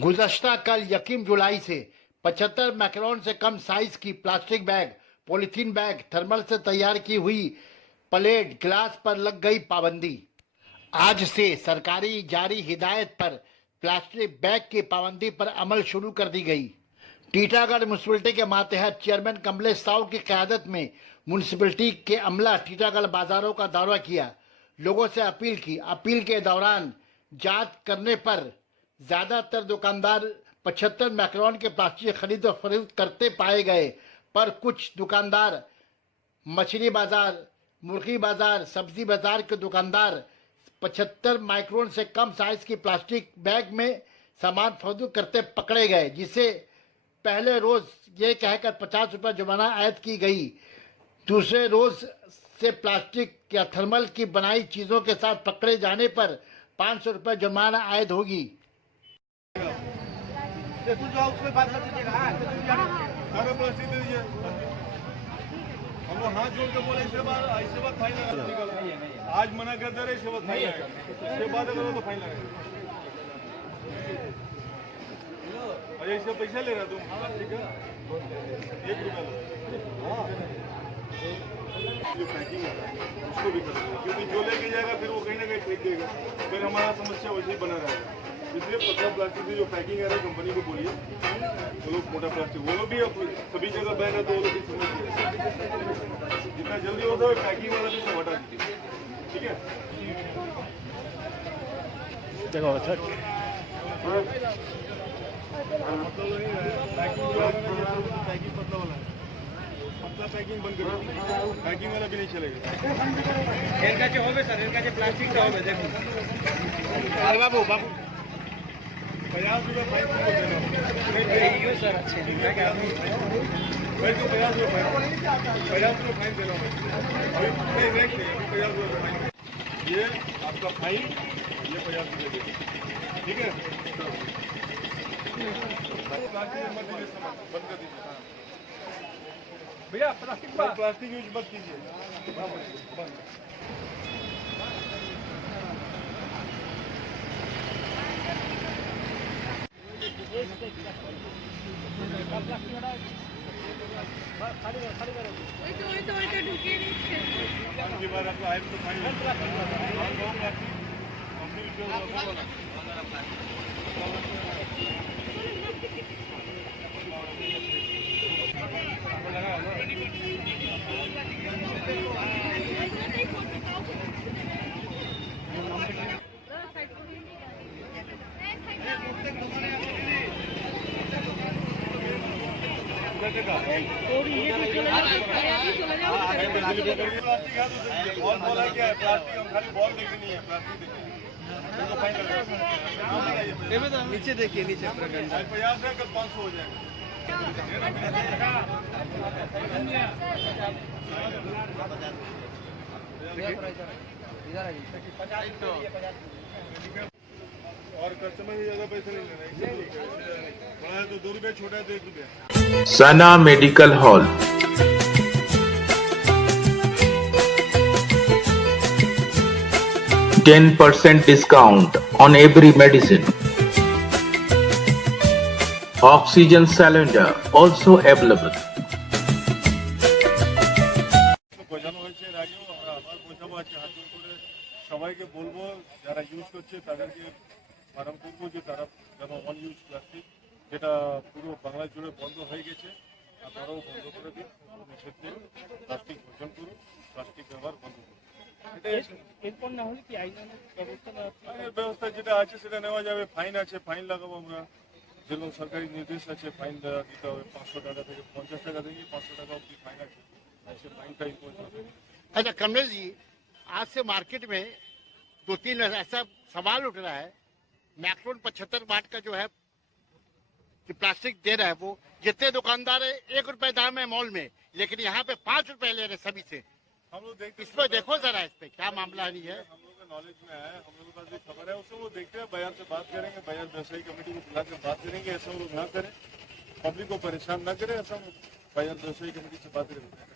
गुज़श्ता कल 21 जुलाई से 75 माइक्रोन से कम साइज की plastic bag, polythene bag, thermal से तैयार की हुई प्लेट, गिलास पर लग गई पाबंदी। आज से सरकारी जारी हिदायत पर प्लास्टिक बैग की पाबंदी पर अमल शुरू कर दी गई। टीटागढ़ म्यूनसिपलिटी के मातहत चेयरमैन कमलेश साहू की क़यादत में म्यूनसिपलिटी के अमला टीटागढ़ बाजारों का दौरा किया, लोगों से अपील की। अपील के दौरान जांच करने पर ज्यादातर दुकानदार 75 माइक्रोन के प्लास्टिक खरीद और फरोख्त करते पाए गए, पर कुछ दुकानदार मछली बाजार, मुर्गी बाजार, सब्जी बाजार के दुकानदार 75 माइक्रोन से कम साइज की प्लास्टिक बैग में सामान फरोख्त करते पकड़े गए, जिसे पहले रोज ये कहकर 50 रुपये जुर्माना आयद की गई। दूसरे रोज से प्लास्टिक या थर्मल की बनाई चीजों के साथ पकड़े जाने पर 500 रुपये जुर्माना आयद होगी। उसमें बात कर दीजिएगा। सारा प्लास्टिक दे दीजिए। हम लोग हाथ जोड़ के बोले इसके बाद फाइन लगेगा। आज मना कर दे रहे, इसके बाद फाइन लगेगा। इसके बाद अगर तो फाइन लगेगा। अरे इससे पैसा ले रहा तुम? ठीक है, 1 रुपया लो। जो पैकिंग है उसको भी कर दो, क्योंकि जो लेके जाएगा फिर वो कहीं ना कहीं फेंक देगा, फिर हमारा समस्या वैसे ही बना रहेगा। इसलिए पतला प्लास्टिक की जो पैकिंग है कंपनी को बोलिए वो लोग मोटा प्लास्टिक, वो लोग भी सभी जगह बैग है तो वो लोग भी समझ जितना जल्दी हो सके पैकिंग वाला भी सब हटा दीजिए। ठीक है, पैकिंग पतला वाला है, पतला पैकिंग बंद करो, पैकिंग वाला भी नहीं चलेगा। इनका जो होगा सर, इनका जो प्लास्टिक का होगा देखो। बाबू 50 रुपये फाइन तुमको देना सर। अच्छे भाई तो 50 रुपये फाइन दे रहा हूँ। अभी 50 रुपये फाइन, ये आपका फाइन, ये 50 रुपये दे, ठीक है। बंद कर दीजिए भैया, प्लास्टिक यूज मत कीजिए। बॉल बोला क्या है? प्लास्टिक हम खाली बॉल देखनी नहीं है, प्लास्टिक देखनी। नीचे देखिए, नीचे 50 है, कल 500 हो जाएगा। और कस्टमर से ज्यादा पैसे नहीं लेना, बड़ा है तो 2 रुपये, छोटा है तो 1 रुपया। सना medical hall, 10% discount on every medicine. Oxygen cylinder also available. সবাইকে বলবো যারা ইউজ করছে তাদেরকে বারণ করবো যে তারা যেন অন ইউজ প্লাস্টিক, যেটা পুরো বাংলা জুড়ে বন্ধ হয়ে গেছে, আপনারাও বন্ধ করে দিন। সেক্ষেত্রে প্লাস্টিক বর্জন করুন, প্লাস্টিক ব্যবহার বন্ধ করুন। এরপর না হলে কি আইনানুগ ব্যবস্থা যেটা আছে সেটা নেওয়া যাবে। ফাইন আছে, ফাইন লাগাবো আমরা, যেরকম সরকারি নির্দেশ আছে ফাইন দিতে হবে। 500 টাকা থেকে 50 টাকা থেকে 500 টাকা অব্দি ফাইন আছে, সে ফাইনটা ইম্পোজ হবে। अच्छा कमलेश जी, आज से मार्केट में 2-3 ऐसा सवाल उठ रहा है, मैक्रोन 75 वाट का जो है कि प्लास्टिक दे रहा है, वो जितने दुकानदार है 1 रुपए दाम है मॉल में, लेकिन यहाँ पे 5 रुपए ले रहे सभी से। हम लोग देखते, इस पर देखो जरा, इस पे क्या मामला नहीं है। हम लोग का नॉलेज में है, हम लोगों के पास भी खबर है, उससे वो देखते हैं, बाजार से बात करेंगे, बाजार व्यवसायी कमेटी को बुला कर बात करेंगे। ऐसा वो लोग ना करें, पब्लिक को परेशान ना करें, ऐसा बाजार व्यवसायी कमेटी से बात करेंगे।